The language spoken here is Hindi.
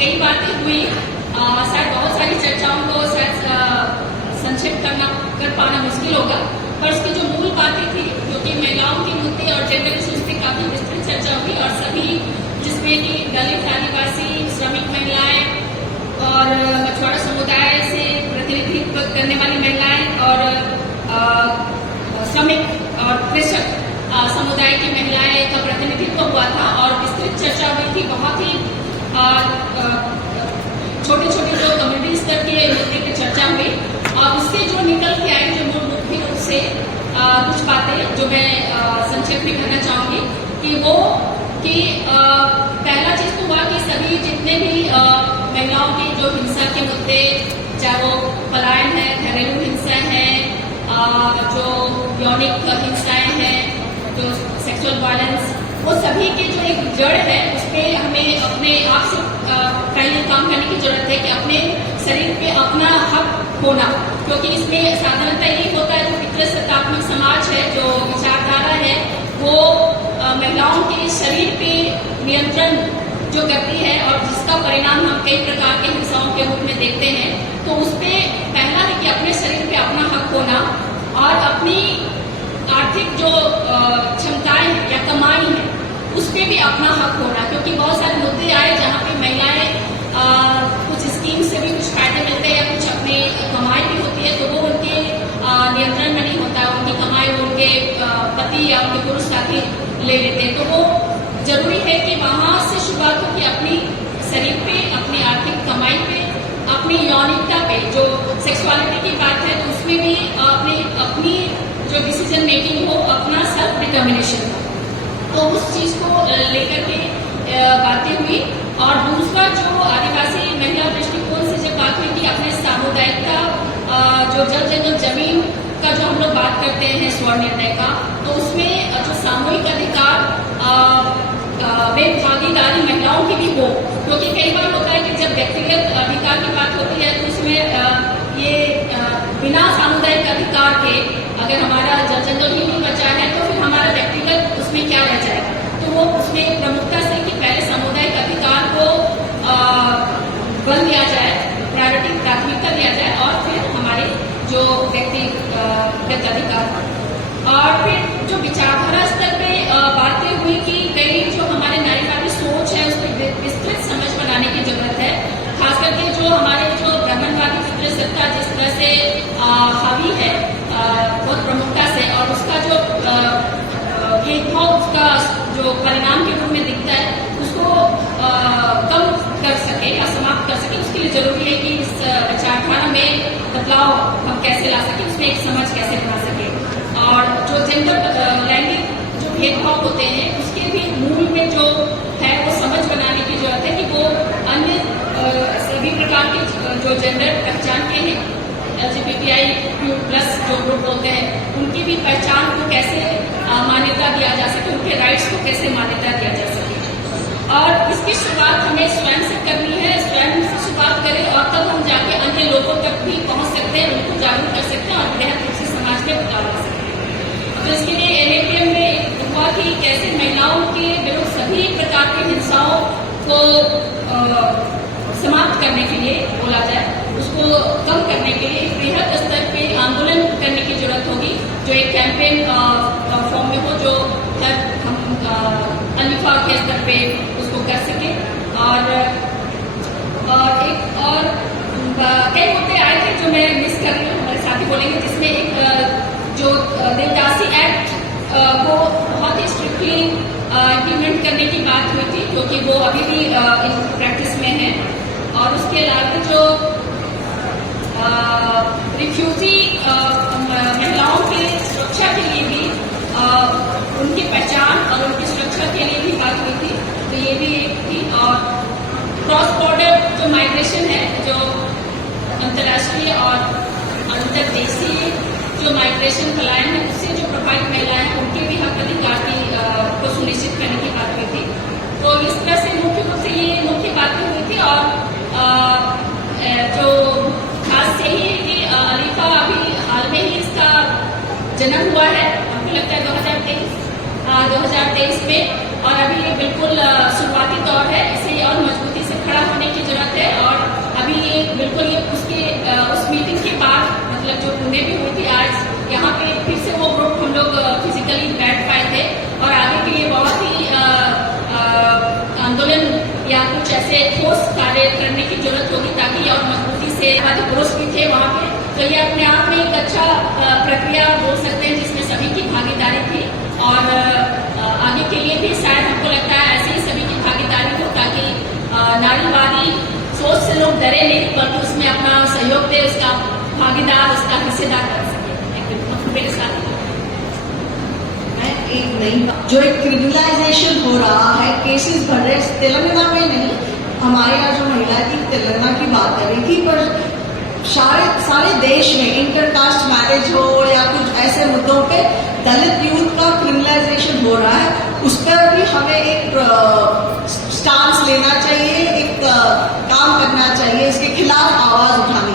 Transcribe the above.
कई बातें हुई, शायद बहुत सारी चर्चाओं को शायद संक्षिप्त कर पाना मुश्किल होगा, पर उसकी जो मूल बातें थी, क्योंकि महिलाओं के मुद्दे और जेंडर इश्यूज पे काफी विस्तृत चर्चा हुई, और सभी जिसमें कि दलित, आदिवासी, श्रमिक महिलाएं और मछुआरा समुदाय से प्रतिनिधित्व करने वाली महिलाएं और श्रमिक और कृषक समुदाय की महिलाएं का प्रतिनिधित्व हुआ था, और विस्तृत चर्चा हुई थी। बहुत ही छोटे छोटे जो कम्युनिटी स्तर के मुद्दे की चर्चा हुई, और उससे जो निकल के आई जो मुख्य रूप से कुछ बातें जो मैं संक्षेप में कहना चाहूंगी कि वो कि पहला चीज तो हुआ कि सभी जितने भी महिलाओं की जो हिंसा के मुद्दे, चाहे वो पलायन है, घरेलू हिंसा है, जो यौनिक हिंसाएं हैं, जो सेक्सुअल वायलेंस, वो सभी की जो एक जड़ है उस पर हमें अपने आप से पहले काम करने की जरूरत है कि अपने शरीर पे अपना हक होना, क्योंकि इसमें साधारणतः यही होता है जो पितृसत्तात्मक समाज है, जो विचारधारा है, वो महिलाओं के शरीर पे नियंत्रण जो करती है और जिसका परिणाम हम कई प्रकार के हिंसाओं के रूप में देखते हैं। तो उस पर पहला है कि अपने शरीर पे अपना हक होना और अपनी आर्थिक जो क्षमताएं हैं या कमाई है उस पर भी अपना हक होना, क्योंकि बहुत सारे मुद्दे आए जहाँ पे महिलाएं कुछ स्कीम से भी कुछ फायदे मिलते हैं या कुछ अपनी कमाई भी होती है, तो वो उनके नियंत्रण में नहीं होता, उनकी कमाई उनके पति या उनके पुरुष साथी ले लेते हैं। तो वो जरूरी है कि वहां से शुरुआत हो कि अपनी शरीर पे, अपनी आर्थिक कमाई पे, अपनी यौनिकता पे, जो सेक्सुअलिटी की बात है तो उसमें भी अपनी जो डिसीजन मेकिंग हो, अपना सेल्फ डिटर्मिनेशन हो, तो उस चीज को लेकर के बातें हुई। और दूसरा जो आदिवासी महिला दृष्टिकोण से जब बात हुई कि अपने सामुदायिकता, जो जल जंगल जमीन का जो हम लोग बात करते हैं स्वर्ण निर्णय का, तो उसमें जो सामूहिक अधिकार वे भागीदारी महिलाओं की भी हो, क्योंकि कई बार होता है कि जब व्यक्तिगत अधिकार की बात होती है तो उसमें ये बिना सामुदायिक अधिकार के अगर हमारा जल जंगल ही नहीं बचा है तो फिर हमारा व्यक्तिगत उसमें क्या रह जाएगा। तो वो उसमें प्रमुखता से कि पहले सामुदायिक अधिकार को बल दिया जाए, प्राथमिकता दिया जाए, और फिर हमारे जो व्यक्तिगत अधिकार, और फिर जो विचारधारा स्तर पे बातें हुई कि कई जो हमारे नारीवादी सोच है उस पर विस्तृत समझ बनाने की जरूरत है, खास करके जो हमारे जो ब्राह्मणवादी पितृसत्ता जिस तरह से हावी है बहुत प्रमुखता से, और उसका जो भेदभाव उसका जो परिणाम के रूप में दिखता है उसको कम कर सके या समाप्त कर सके, उसके लिए जरूरी है कि इस विचारधारा में बदलाव हम कैसे ला सके, उसमें एक समझ कैसे बना सके, और जो जेंडर लैंगिक जो भेदभाव होते हैं उसके भी मूल में जो है वो समझ बनाने की जरूरत है कि वो अन्य सभी प्रकार के जो जेंडर पहचान के हैं, LGBTIQ+ जो ग्रुप होते हैं, उनकी भी पहचान को कैसे मान्यता दिया जा सके, उनके राइट्स को कैसे मान्यता दिया जा सके। और इसकी शुरुआत हमें स्वयं से करनी है, स्वयं से शुरुआत करें और तब हम जाके अन्य लोगों तक भी पहुंच सकते हैं, उनको जागरूक कर सकते हैं और बृहद रूप से समाज में बदलाव ला सकते हैं। तो इसके लिए NAPM में हुआ कि कैसे महिलाओं के विरुद्ध सभी प्रकार की हिंसाओं को समाप्त करने के लिए बोला जाए, उसको कम करने के लिए बृहद स्तर पे आंदोलन करने की जरूरत होगी, जो एक कैंपेन फॉर्म में हो, जो हम अलिफा के स्तर पे उसको कर सके। और एक और कई मुद्दे आए थे जो मैं मिस कर रही हूँ, हमारे साथी बोलेंगे, जिसमें एक जो देवदासी एक्ट को बहुत ही स्ट्रिक्टली इम्प्लीमेंट करने की बात हुई थी, क्योंकि वो अभी भी इन प्रैक्टिस में है। और उसके अलावा जो रिफ्यूजी महिलाओं की सुरक्षा के लिए भी उनकी पहचान और उनकी सुरक्षा के लिए भी बात हुई थी, तो ये भी एक थी। और क्रॉस बॉर्डर जो माइग्रेशन है, जो अंतर्राष्ट्रीय और अंतर्देशीय जो माइग्रेशन पलायन है, उससे जो प्रभावित महिलाएं हैं उनके भी हक अधिकार को सुनिश्चित करने की बात हुई थी। तो इस तरह से मुख्य रूप से ये मुख्य बातें हुई थी। और जो खास यही है कि अलीफा अभी हाल में ही इसका जन्म हुआ है, हमको लगता है 2023 में, और अभी ये बिल्कुल शुरुआती दौर है, इसे और मजबूती से खड़ा होने की जरूरत है। और अभी ये बिल्कुल ये उसके उस मीटिंग के बाद मतलब जो पुणे में हुई थी आज यहाँ पे फिर से वो ग्रुप हम लोग फिजिकली बैठ पाए थे और आगे के लिए बहुत ही आंदोलन या कुछ ऐसे ठोस कार्य करने की जरूरत होगी ताकि और मजबूती से हमारे पुरुष भी थे वहाँ पे। तो ये अपने आप में एक अच्छा प्रक्रिया बोल सकते हैं जिसमें सभी की भागीदारी थी और आगे के लिए भी शायद हमको लगता है ऐसे ही सभी की भागीदारी हो ताकि नारीवादी सोच से लोग डरे नहीं बल्कि उसमें अपना सहयोग दे, उसका भागीदार, उसका हिस्सेदार कर सके। मेरे साथ एक नई जो एक क्रिमिनलाइजेशन हो रहा है, केसेस बढ़ रहे, तेलंगाना में नहीं, हमारे यहाँ जो महिला थी तेलंगाना की बात कर रही थी, पर सारे देश में इंटरकास्ट मैरिज हो या कुछ ऐसे मुद्दों पे दलित यूथ का क्रिमिनलाइजेशन हो रहा है, उस पर भी हमें एक स्टांस लेना चाहिए, एक काम करना चाहिए, इसके खिलाफ आवाज उठानी